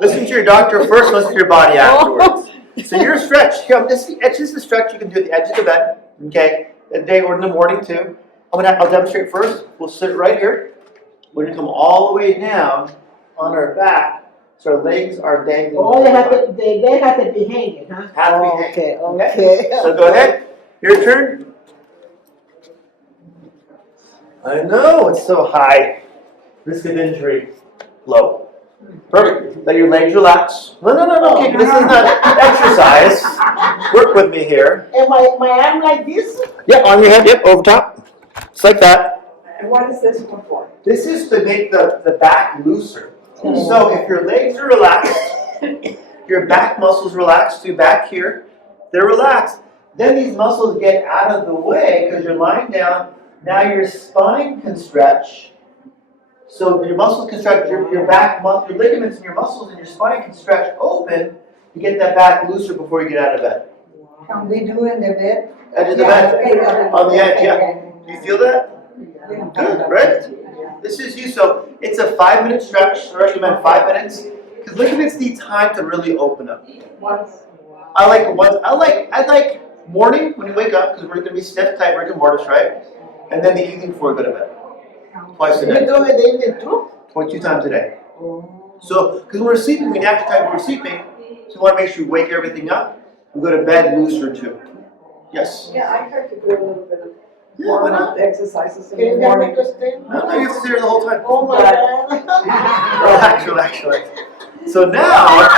Listen to your doctor first, listen to your body afterwards. So your stretch, this is the stretch you can do at the edge of the bed, okay? At day or in the morning too. I'll demonstrate first. We'll sit right here. We're gonna come all the way down on our back, so our legs are dangling. Oh, they have to be hanging, huh? Have to be hanging. Okay. So go ahead. Your turn. I know it's so high. Risk of injury low. Perfect. Let your legs relax. No. Okay, this is not exercise. Work with me here. And my arm like this? Yeah, on your head. Yep, over top. Just like that. And what is this one for? This is to make the back looser. So if your legs are relaxed, your back muscles relaxed to back here, they're relaxed. Then these muscles get out of the way because you're lying down. Now your spine can stretch. So your muscles can stretch, your back, your ligaments and your muscles and your spine can stretch open to get that back looser before you get out of bed. Can we do in the bed? Edge of the bed. On the edge, yeah. Do you feel that? Good, right? This is you. So it's a 5-minute stretch. I recommend 5 minutes because ligaments need time to really open up. I like morning when you wake up because we're going to be stiff, tight, rigor mortis, right? And then the evening before we go to bed. Twice a day. You do it in the too? 2 times a day. So, because when we're sleeping, we naturally type when we're sleeping, so we want to make sure we wake everything up. We go to bed looser too. Yes? Yeah, I try to do a little bit of warm-up exercises in Can the you get me morning. to stand? No, you have to stay there the whole time. Oh my God. Relax. So now